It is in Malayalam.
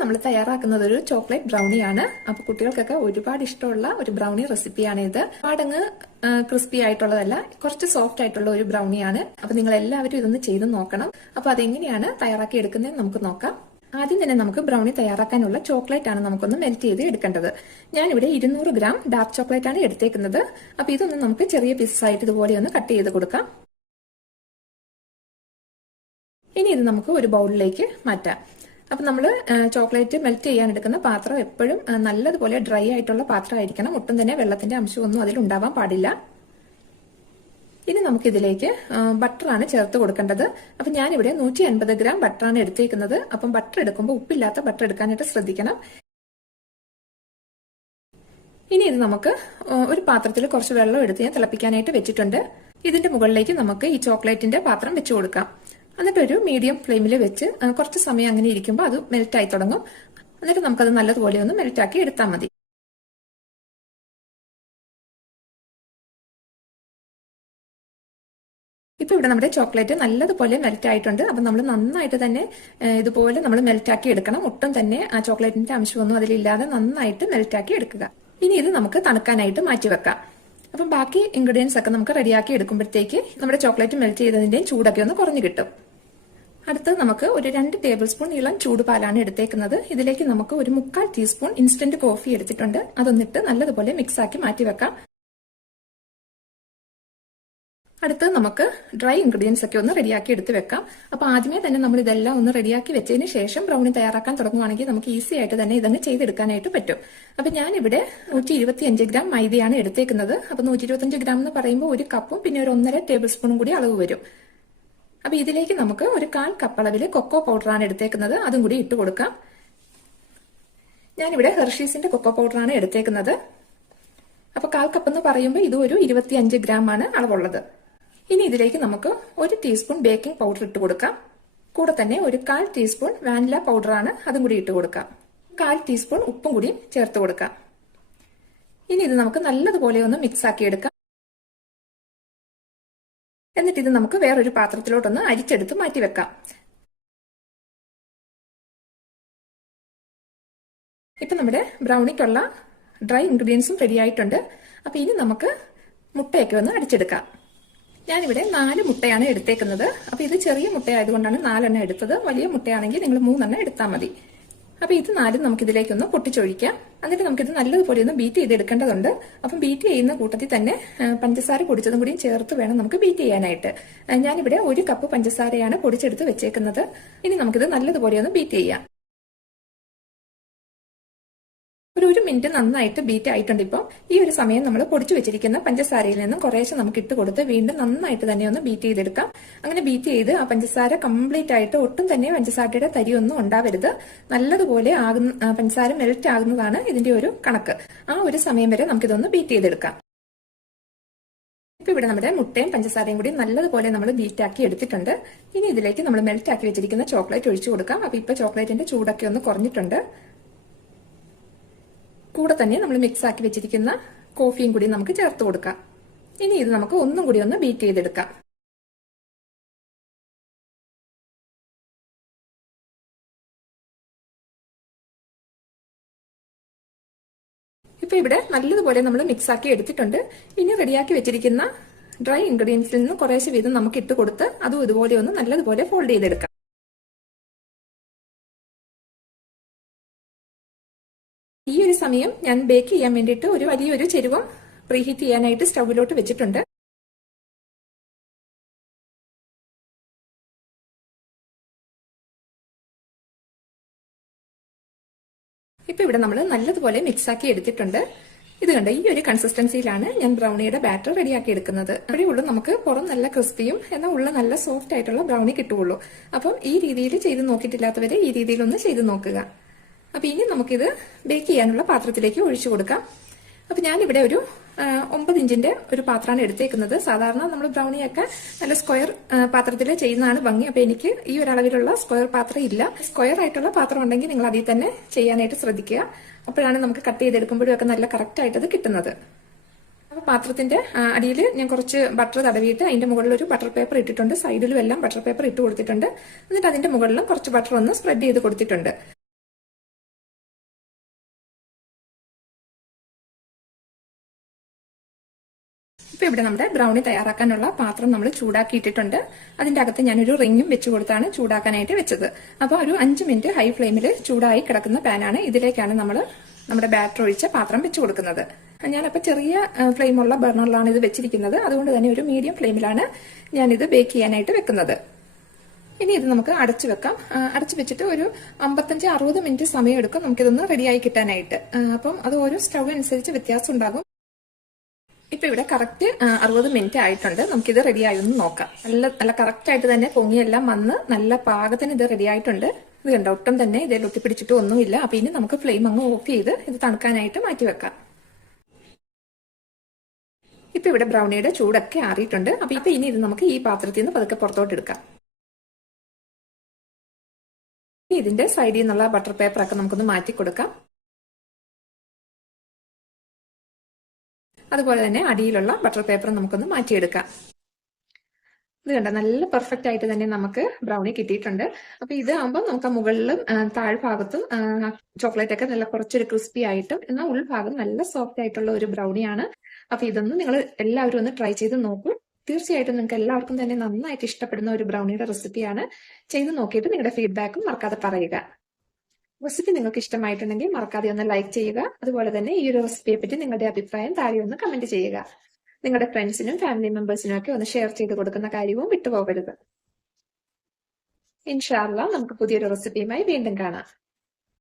നമ്മൾ തയ്യാറാക്കുന്നത് ഒരു ചോക്ലേറ്റ് ബ്രൗണിയാണ്. അപ്പൊ കുട്ടികൾക്കൊക്കെ ഒരുപാട് ഇഷ്ടമുള്ള ഒരു ബ്രൗണി റെസിപ്പിയാണ് ഇത്. ഒരുപാടങ്ങ് ക്രിസ്പി ആയിട്ടുള്ളതല്ല, കുറച്ച് സോഫ്റ്റ് ആയിട്ടുള്ള ഒരു ബ്രൗണിയാണ്. അപ്പൊ നിങ്ങൾ എല്ലാവരും ഇതൊന്ന് ചെയ്ത് നോക്കണം. അപ്പൊ അതെങ്ങനെയാണ് തയ്യാറാക്കി എടുക്കുന്നത് നമുക്ക് നോക്കാം. ആദ്യം തന്നെ നമുക്ക് ബ്രൗണി തയ്യാറാക്കാനുള്ള ചോക്ലേറ്റ് ആണ് നമുക്കൊന്ന് മെൽറ്റ് ചെയ്ത് എടുക്കേണ്ടത്. ഞാനിവിടെ 200 ഗ്രാം ഡാർക്ക് ചോക്ലേറ്റ് ആണ് എടുത്തേക്കുന്നത്. അപ്പൊ ഇതൊന്ന് നമുക്ക് ചെറിയ പീസസ് ആയിട്ട് ഇതുപോലെ ഒന്ന് കട്ട് ചെയ്ത് കൊടുക്കാം. ഇനി ഇത് നമുക്ക് ഒരു ബൗളിലേക്ക് മാറ്റാം. അപ്പൊ നമ്മൾ ചോക്ലേറ്റ് മെൽറ്റ് ചെയ്യാൻ എടുക്കുന്ന പാത്രം എപ്പോഴും നല്ലതുപോലെ ഡ്രൈ ആയിട്ടുള്ള പാത്രമായിരിക്കണം. ഒട്ടും തന്നെ വെള്ളത്തിന്റെ അംശമൊന്നും അതിൽ ഉണ്ടാവാൻ പാടില്ല. ഇനി നമുക്കിതിലേക്ക് ബട്ടറാണ് ചേർത്ത് കൊടുക്കേണ്ടത്. അപ്പൊ ഞാനിവിടെ 150 ഗ്രാം ബട്ടറാണ് എടുത്തേക്കുന്നത്. അപ്പം ബട്ടർ എടുക്കുമ്പോൾ ഉപ്പില്ലാത്ത ബട്ടർ എടുക്കാനായിട്ട് ശ്രദ്ധിക്കണം. ഇനി ഇത് നമുക്ക് ഒരു പാത്രത്തിൽ കുറച്ച് വെള്ളം എടുത്ത് ഞാൻ തിളപ്പിക്കാനായിട്ട് വെച്ചിട്ടുണ്ട്. ഇതിന്റെ മുകളിലേക്ക് നമുക്ക് ഈ ചോക്ലേറ്റിന്റെ പാത്രം വെച്ച് കൊടുക്കാം. എന്നിട്ട് ഒരു മീഡിയം ഫ്ലെയിമിൽ വെച്ച് കുറച്ച് സമയം അങ്ങനെ ഇരിക്കുമ്പോൾ അത് മെൽറ്റ് ആയി തുടങ്ങും. എന്നിട്ട് നമുക്കത് നല്ലതുപോലെ ഒന്ന് മെൽറ്റ് ആക്കി എടുത്താൽ മതി. ഇപ്പൊ ഇവിടെ നമ്മുടെ ചോക്ലേറ്റ് നല്ലതുപോലെ മെൽറ്റ് ആയിട്ടുണ്ട്. അപ്പൊ നമ്മൾ നന്നായിട്ട് തന്നെ ഇതുപോലെ നമ്മൾ മെൽറ്റ് ആക്കി എടുക്കണം. ഒട്ടും തന്നെ ആ ചോക്ലേറ്റിന്റെ അംശമൊന്നും അതിലില്ലാതെ നന്നായിട്ട് മെൽറ്റ് ആക്കി എടുക്കുക. ഇനി ഇത് നമുക്ക് തണുക്കാനായിട്ട് മാറ്റി വെക്കാം. അപ്പം ബാക്കി ഇൻഗ്രീഡിയൻസ് ഒക്കെ നമുക്ക് റെഡിയാക്കി എടുക്കുമ്പോഴത്തേക്ക് നമ്മുടെ ചോക്ലേറ്റ് മെൽറ്റ് ചെയ്തതിന്റെയും ചൂടൊക്കെ ഒന്ന് കുറഞ്ഞു കിട്ടും. അടുത്ത് നമുക്ക് ഒരു 2 ടേബിൾ സ്പൂൺ ഇളം ചൂടുപാലാണ് എടുത്തേക്കുന്നത്. ഇതിലേക്ക് നമുക്ക് ഒരു 1/4 ടീസ്പൂൺ ഇൻസ്റ്റന്റ് കോഫി എടുത്തിട്ടുണ്ട്. അതൊന്നിട്ട് നല്ലതുപോലെ മിക്സ് ആക്കി മാറ്റി വെക്കാം. അടുത്ത് നമുക്ക് ഡ്രൈ ഇൻഗ്രീഡിയൻസ് ഒക്കെ ഒന്ന് റെഡിയാക്കി എടുത്ത് വെക്കാം. അപ്പൊ ആദ്യമേ തന്നെ നമ്മൾ ഇതെല്ലാം ഒന്ന് റെഡിയാക്കി വെച്ചതിന് ശേഷം ബ്രൗണി തയ്യാറാക്കാൻ തുടങ്ങുവാണെങ്കിൽ നമുക്ക് ഈസി ആയിട്ട് തന്നെ ഇതങ്ങ് ചെയ്തെടുക്കാനായിട്ട് പറ്റും. അപ്പൊ ഞാനിവിടെ 125 ഗ്രാം മൈദയാണ് എടുത്തേക്കുന്നത്. അപ്പൊ 125 ഗ്രാം എന്ന് പറയുമ്പോൾ ഒരു കപ്പും പിന്നെ ഒരു 1.5 ടേബിൾ സ്പൂണും കൂടി അളവ് വരും. അപ്പൊ ഇതിലേക്ക് നമുക്ക് ഒരു 1/4 കപ്പ് അളവിൽ കൊക്കോ പൗഡറാണ് എടുത്തേക്കുന്നത്. അതും കൂടി ഇട്ട് കൊടുക്കാം. ഞാനിവിടെ ഹെർഷീസിന്റെ കൊക്കോ പൗഡറാണ് എടുത്തേക്കുന്നത്. അപ്പൊ 1/4 കപ്പ് എന്ന് പറയുമ്പോൾ ഇത് ഒരു 25 ഗ്രാം ആണ് അളവുള്ളത്. ഇനി ഇതിലേക്ക് നമുക്ക് 1 ടീസ്പൂൺ ബേക്കിംഗ് പൗഡർ ഇട്ട് കൊടുക്കാം. കൂടെ തന്നെ ഒരു 1/4 ടീസ്പൂൺ വാനില പൗഡറാണ്, അതും കൂടി ഇട്ട് കൊടുക്കാം. 1/4 ടീസ്പൂൺ ഉപ്പും കൂടി ചേർത്ത് കൊടുക്കാം. ഇനി ഇത് നമുക്ക് നല്ലതുപോലെ ഒന്ന് മിക്സ് ആക്കി എടുക്കാം. എന്നിട്ട് ഇത് നമുക്ക് വേറൊരു പാത്രത്തിലോട്ടൊന്ന് അരിച്ചെടുത്ത് മാറ്റി വെക്കാം. ഇപ്പൊ നമ്മുടെ ബ്രൗണിക്കുള്ള ഡ്രൈ ഇൻഗ്രീഡിയൻസും റെഡി ആയിട്ടുണ്ട്. അപ്പൊ ഇനി നമുക്ക് മുട്ടയൊക്കെ ഒന്ന് അടിച്ചെടുക്കാം. ഞാനിവിടെ 4 മുട്ടയാണ് എടുത്തേക്കുന്നത്. അപ്പൊ ഇത് ചെറിയ മുട്ടയായതുകൊണ്ടാണ് 4 എണ്ണം എടുത്തത്. വലിയ മുട്ടയാണെങ്കിൽ നിങ്ങൾ 3 എണ്ണം എടുത്താൽ മതി. അപ്പൊ ഇത് 4 നമുക്ക് ഇതിലേക്കൊന്ന് പൊട്ടിച്ചൊഴിക്കാം. എന്നിട്ട് നമുക്കിത് നല്ലതുപോലെ ഒന്ന് ബീറ്റ് ചെയ്തെടുക്കേണ്ടതുണ്ട്. അപ്പം ബീറ്റ് ചെയ്യുന്ന കൂട്ടത്തിൽ തന്നെ പഞ്ചസാര പൊടിച്ചതും കൂടിയും ചേർത്ത് വേണം നമുക്ക് ബീറ്റ് ചെയ്യാനായിട്ട്. ഞാനിവിടെ 1 കപ്പ് പഞ്ചസാരയാണ് പൊടിച്ചെടുത്ത് വെച്ചേക്കുന്നത്. ഇനി നമുക്കിത് നല്ലതുപോലെ ഒന്ന് ബീറ്റ് ചെയ്യാം. ഒരു മിനിറ്റ് നന്നായിട്ട് ബീറ്റ് ആയിട്ടുണ്ട്. ഇപ്പം ഈ ഒരു സമയം നമ്മൾ പൊടിച്ചു വെച്ചിരിക്കുന്ന പഞ്ചസാരയിൽ നിന്നും കുറേശ്ശെ നമുക്ക് ഇട്ട് കൊടുത്ത് വീണ്ടും നന്നായിട്ട് തന്നെ ഒന്ന് ബീറ്റ് ചെയ്തെടുക്കാം. അങ്ങനെ ബീറ്റ് ചെയ്ത് ആ പഞ്ചസാര കംപ്ലീറ്റ് ആയിട്ട് ഒട്ടും തന്നെ പഞ്ചസാരയുടെ തരിയൊന്നും ഉണ്ടാവരുത്. നല്ലതുപോലെ പഞ്ചസാര മെൽറ്റ് ആകുന്നതാണ് ഇതിന്റെ ഒരു കണക്ക്. ആ ഒരു സമയം വരെ നമുക്കിതൊന്ന് ബീറ്റ് ചെയ്തെടുക്കാം. ഇപ്പൊ ഇവിടെ നമ്മുടെ മുട്ടയും പഞ്ചസാരയും കൂടി നല്ലതുപോലെ നമ്മൾ ബീറ്റ് ആക്കി എടുത്തിട്ടുണ്ട്. ഇനി ഇതിലേക്ക് നമ്മൾ മെൽറ്റ് ആക്കി വെച്ചിരിക്കുന്ന ചോക്ലേറ്റ് ഒഴിച്ചു കൊടുക്കാം. അപ്പൊ ഇപ്പൊ ചോക്ലേറ്റിന്റെ ചൂടൊക്കെ ഒന്ന് കുറഞ്ഞിട്ടുണ്ട്. കൂടെ തന്നെ നമ്മൾ മിക്സ് ആക്കി വെച്ചിരിക്കുന്ന കോഫിയും കൂടി നമുക്ക് ചേർത്ത് കൊടുക്കാം. ഇനി ഇത് നമുക്ക് ഒന്നും കൂടി ഒന്ന് ബീറ്റ് ചെയ്തെടുക്കാം. ഇപ്പൊ ഇവിടെ നല്ലതുപോലെ നമ്മൾ മിക്സ് ആക്കി എടുത്തിട്ടുണ്ട്. ഇനി റെഡിയാക്കി വെച്ചിരിക്കുന്ന ഡ്രൈ ഇൻഗ്രീഡിയൻസിൽ നിന്ന് കുറേശ്ശെ വീതം നമുക്ക് ഇട്ട് കൊടുത്ത് അതും ഇതുപോലെ ഒന്ന് നല്ലതുപോലെ ഫോൾഡ് ചെയ്തെടുക്കാം. ഈ ഒരു സമയം ഞാൻ ബേക്ക് ചെയ്യാൻ വേണ്ടിയിട്ട് ഒരു വലിയൊരു ചെരുവം പ്രീഹീറ്റ് ചെയ്യാനായിട്ട് സ്റ്റൗവിലോട്ട് വെച്ചിട്ടുണ്ട്. ഇപ്പൊ ഇവിടെ നമ്മൾ നല്ലതുപോലെ മിക്സ് ആക്കി എടുത്തിട്ടുണ്ട്. ഇത് കണ്ട ഈ ഒരു കൺസിസ്റ്റൻസിയിലാണ് ഞാൻ ബ്രൗണിയുടെ ബാറ്റർ റെഡിയാക്കി എടുക്കുന്നത്. അവിടെ ഉള്ളൂ നമുക്ക് പുറം നല്ല ക്രിസ്പിയും എന്നാൽ ഉള്ള നല്ല സോഫ്റ്റ് ആയിട്ടുള്ള ബ്രൗണി കിട്ടുകയുള്ളൂ. അപ്പം ഈ രീതിയിൽ ചെയ്ത് നോക്കിയിട്ടില്ലാത്തവരെ ഈ രീതിയിലൊന്ന് ചെയ്ത് നോക്കുക. അപ്പൊ ഇനി നമുക്കിത് ബേക്ക് ചെയ്യാനുള്ള പാത്രത്തിലേക്ക് ഒഴിച്ചു കൊടുക്കാം. അപ്പൊ ഞാനിവിടെ ഒരു 9 ഇഞ്ചിന്റെ ഒരു പാത്രമാണ് എടുത്തേക്കുന്നത്. സാധാരണ നമ്മൾ ബ്രൗണിയൊക്കെ നല്ല സ്ക്വയർ പാത്രത്തിൽ ചെയ്യുന്നതാണ് ഭംഗി. അപ്പൊ എനിക്ക് ഈ ഒരു അളവിലുള്ള സ്ക്വയർ പാത്രം ഇല്ല. സ്ക്വയർ ആയിട്ടുള്ള പാത്രം ഉണ്ടെങ്കിൽ നിങ്ങൾ അതിൽ തന്നെ ചെയ്യാനായിട്ട് ശ്രദ്ധിക്കുക. അപ്പോഴാണ് നമുക്ക് കട്ട് ചെയ്തെടുക്കുമ്പോഴും ഒക്കെ നല്ല കറക്റ്റ് ആയിട്ട് അത് കിട്ടുന്നത്. അപ്പൊ പാത്രത്തിന്റെ അടിയിൽ ഞാൻ കുറച്ച് ബട്ടർ തടവിയിട്ട് അതിന്റെ മുകളിൽ ഒരു ബട്ടർ പേപ്പർ ഇട്ടിട്ടുണ്ട്. സൈഡിലും എല്ലാം ബട്ടർ പേപ്പർ ഇട്ട് കൊടുത്തിട്ടുണ്ട്. എന്നിട്ട് അതിന്റെ മുകളിലും കുറച്ച് ബട്ടർ ഒന്ന് സ്പ്രെഡ് ചെയ്ത് കൊടുത്തിട്ടുണ്ട്. ഇപ്പൊ ഇവിടെ നമ്മുടെ ബ്രൗണി തയ്യാറാക്കാനുള്ള പാത്രം നമ്മൾ ചൂടാക്കിയിട്ടിട്ടുണ്ട്. അതിന്റെ അകത്ത് ഞാനൊരു റിങ്ങും വെച്ച് കൊടുത്താണ് ചൂടാക്കാനായിട്ട് വെച്ചത്. അപ്പൊ ഒരു 5 മിനിറ്റ് ഹൈ ഫ്ലെയിമിൽ ചൂടായി കിടക്കുന്ന പാനാണ്. ഇതിലേക്കാണ് നമ്മൾ നമ്മുടെ ബാറ്റർ ഒഴിച്ച പാത്രം വെച്ച് കൊടുക്കുന്നത്. ഞാനപ്പോൾ ചെറിയ ഫ്ലെയിമുള്ള ബർണറിലാണ് ഇത് വെച്ചിരിക്കുന്നത്. അതുകൊണ്ട് തന്നെ ഒരു മീഡിയം ഫ്ലെയിമിലാണ് ഞാനിത് ബേക്ക് ചെയ്യാനായിട്ട് വെക്കുന്നത്. ഇനി ഇത് നമുക്ക് അടച്ചു വെക്കാം. അടച്ചു വെച്ചിട്ട് ഒരു 55-60 മിനിറ്റ് സമയം എടുക്കും നമുക്കിതൊന്ന് റെഡിയായി കിട്ടാനായിട്ട്. അപ്പം അത് ഓരോ സ്റ്റൗ അനുസരിച്ച് വ്യത്യാസം ഉണ്ടാകും. ഇപ്പൊ ഇവിടെ കറക്റ്റ് 60 മിനിറ്റ് ആയിട്ടുണ്ട്. നമുക്കിത് റെഡിയായി ഒന്ന് നോക്കാം. നല്ല കറക്റ്റ് ആയിട്ട് തന്നെ പൊങ്ങിയെല്ലാം വന്ന് നല്ല പാകത്തിന് ഇത് റെഡി ആയിട്ടുണ്ട്. ഇത് കണ്ടോ, ഒട്ടും തന്നെ ഇതിൽ ഒട്ടിപ്പിടിച്ചിട്ട് ഒന്നുമില്ല. അപ്പൊ ഇനി നമുക്ക് ഫ്ലെയിം അങ്ങ് ഓഫ് ചെയ്ത് ഇത് തണുക്കാനായിട്ട് മാറ്റി വെക്കാം. ഇപ്പൊ ഇവിടെ ബ്രൗണിയുടെ ചൂടൊക്കെ ആറിയിട്ടുണ്ട്. അപ്പൊ ഇനി ഇത് നമുക്ക് ഈ പാത്രത്തിൽ നിന്ന് പതുക്കെ പുറത്തോട്ട് എടുക്കാം. ഇതിന്റെ സൈഡിൽ നിന്നുള്ള ബട്ടർ പേപ്പറൊക്കെ നമുക്കൊന്ന് മാറ്റി കൊടുക്കാം. അതുപോലെ തന്നെ അടിയിലുള്ള ബട്ടർ പേപ്പർ നമുക്കൊന്ന് മാറ്റിയെടുക്കാം. ഇത് കണ്ട നല്ല പെർഫെക്റ്റ് ആയിട്ട് തന്നെ നമുക്ക് ബ്രൗണി കിട്ടിയിട്ടുണ്ട്. അപ്പൊ ഇത് ആകുമ്പോൾ നമുക്ക് മുകളിലും താഴ്ഭാഗത്തും ചോക്ലേറ്റ് ഒക്കെ നല്ല കുറച്ചൊരു ക്രിസ്പി ആയിട്ടും എന്നാൽ ഉൾഭാഗം നല്ല സോഫ്റ്റ് ആയിട്ടുള്ള ഒരു ബ്രൗണിയാണ്. അപ്പൊ ഇതൊന്നും നിങ്ങൾ എല്ലാവരും ഒന്ന് ട്രൈ ചെയ്ത് നോക്കൂ. തീർച്ചയായിട്ടും നിങ്ങൾക്ക് എല്ലാവർക്കും തന്നെ നന്നായിട്ട് ഇഷ്ടപ്പെടുന്ന ഒരു ബ്രൗണിയുടെ റെസിപ്പിയാണ്. ചെയ്ത് നോക്കിയിട്ട് നിങ്ങളുടെ ഫീഡ്ബാക്കും മറക്കാതെ പറയുക. റെസിപ്പി നിങ്ങൾക്ക് ഇഷ്ടമായിട്ടുണ്ടെങ്കിൽ മറക്കാതെ ഒന്ന് ലൈക്ക് ചെയ്യുക. അതുപോലെ തന്നെ ഈ ഒരു റെസിപ്പിയെ പറ്റി നിങ്ങളുടെ അഭിപ്രായം താഴെ ഒന്ന് കമന്റ് ചെയ്യുക. നിങ്ങളുടെ ഫ്രണ്ട്സിനും ഫാമിലി മെമ്പേഴ്സിനും ഒക്കെ ഒന്ന് ഷെയർ ചെയ്ത് കൊടുക്കുന്ന കാര്യവും വിട്ടുപോകരുത്. ഇൻഷാ അല്ലാഹ് നമുക്ക് പുതിയൊരു റെസിപ്പിയുമായി വീണ്ടും കാണാം.